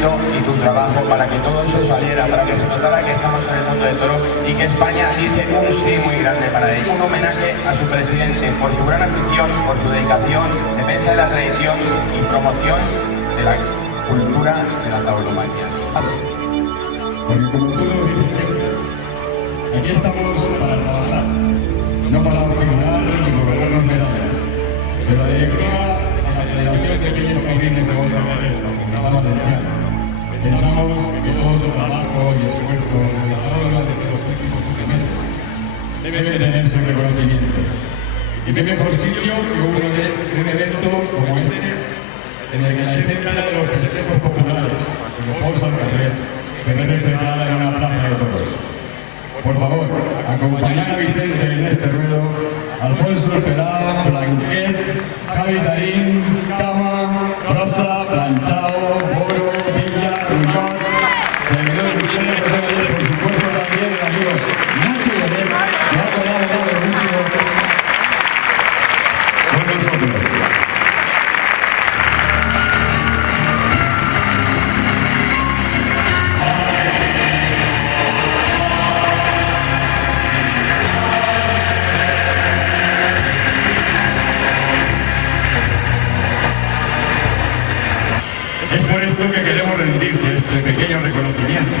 éxito y tu trabajo para que todo eso saliera, para que se notara que estamos en el mundo del toro y que España dice un sí muy grande para ello. Un homenaje a su presidente por su gran afición, por su dedicación, defensa de la tradición y promoción de la cultura de la tauromaquia. Porque como tú lo dices siempre, aquí estamos para trabajar, no para figurar ni por ganarnos medallas. Pero la directora de la Federación de Pequeños Taurines de Bolsa Vélez, la Comunidad Valenciana, pensamos que todo tu trabajo y esfuerzo realizado durante los últimos 8 meses debe tener su reconocimiento. Y qué mejor sitio que un evento como este, en el que la esencia de los festejos populares, como Pauls al Carrer, se ve reflejada en una plaza de toros. Por favor, acompañad a Vicente en este ruedo, Alfonso Pelao, Blanquet, Javi Tarín, Cama, Rosa, Planchao, Boro, Villa, Ruñón, servidor de ustedes, por supuesto también el amigo Nacho Lloret, que ha colaborado mucho con nosotros. Es por esto que queremos rendirte este pequeño reconocimiento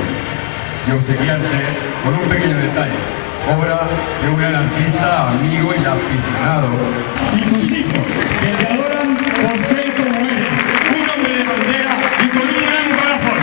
y obsequiarte con un pequeño detalle, obra de un gran artista, amigo y aficionado. Y tus hijos, que te adoran por ser como eres, un hombre de bandera y con un gran corazón.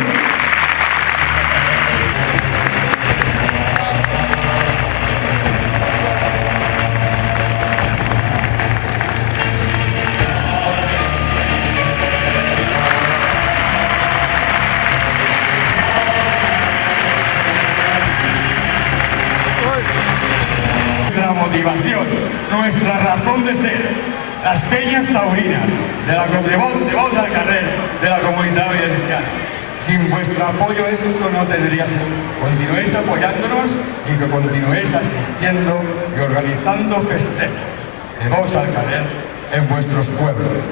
Nuestra motivación, nuestra razón de ser, las peñas taurinas de Pauls al Carrer, de la Comunidad Valenciana. Sin vuestro apoyo esto no tendría sentido. Continuéis apoyándonos y que continuéis asistiendo y organizando festejos de Pauls al Carrer en vuestros pueblos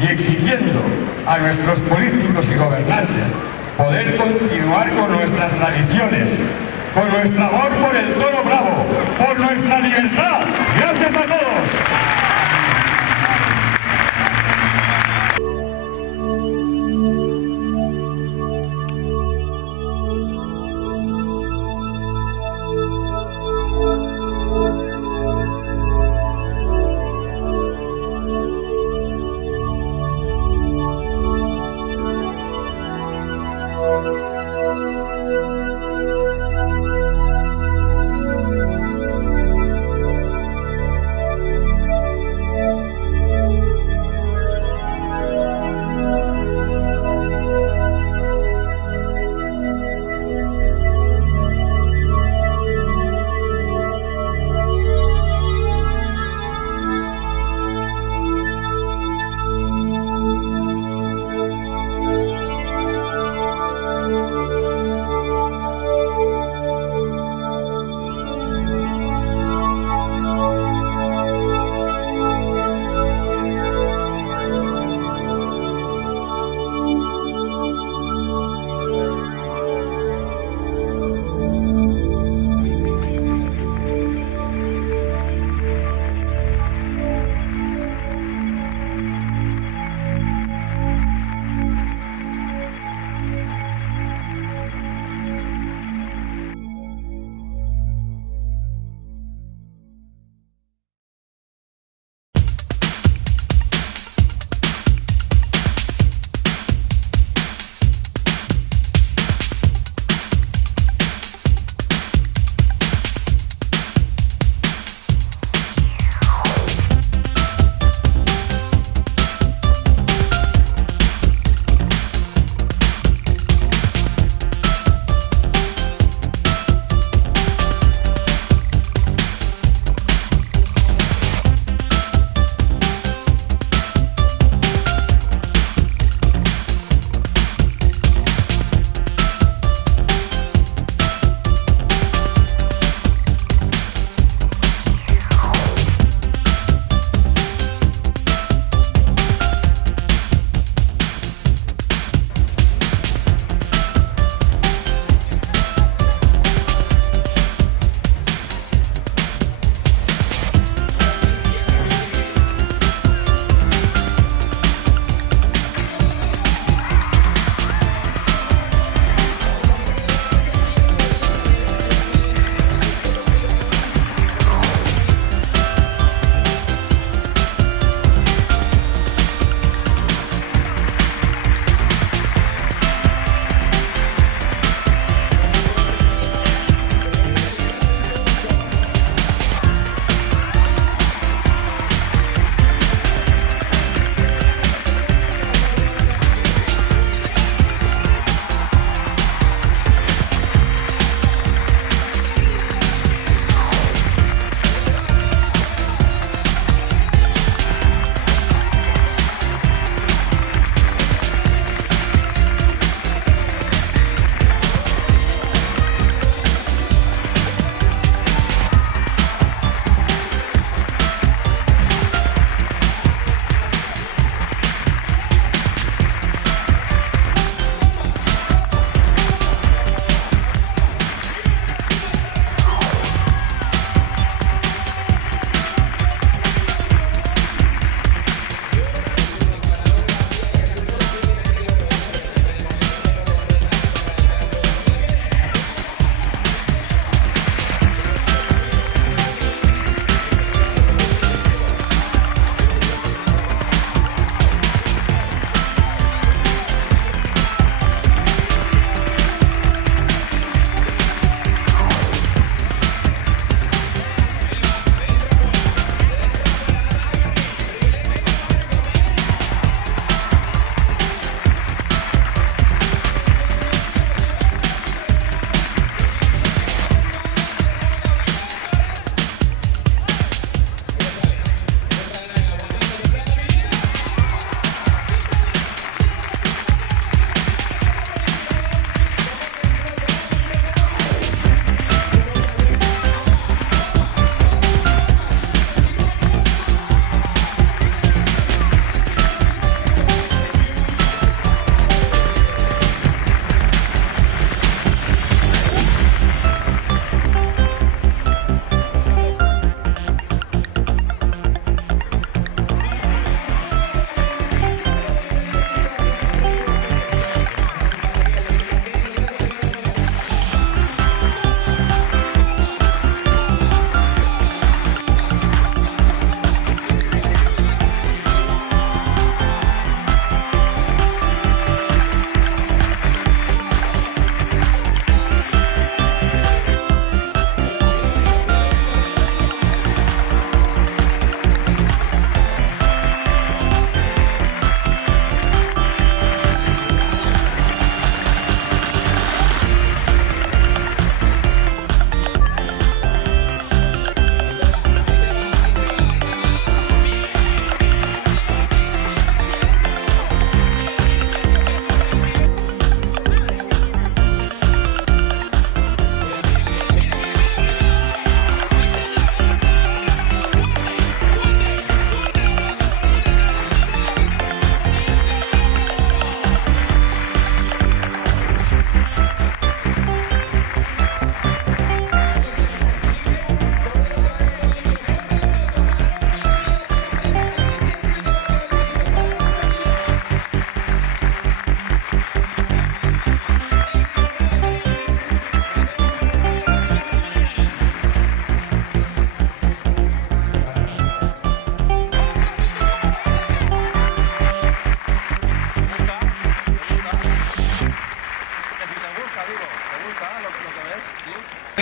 y exigiendo a nuestros políticos y gobernantes poder continuar con nuestras tradiciones, con nuestro amor por el toro bravo, por nuestra libertad. ¡Gracias a todos!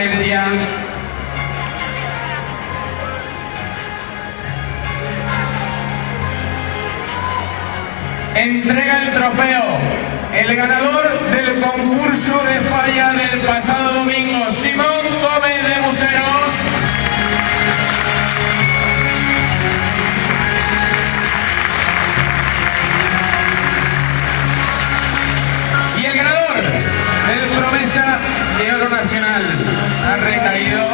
del día. Entrega el trofeo el ganador del concurso de falla del pasado domingo, Simón Gómez de Museros. Y el ganador del Promesa de Oro Nacional ha recaído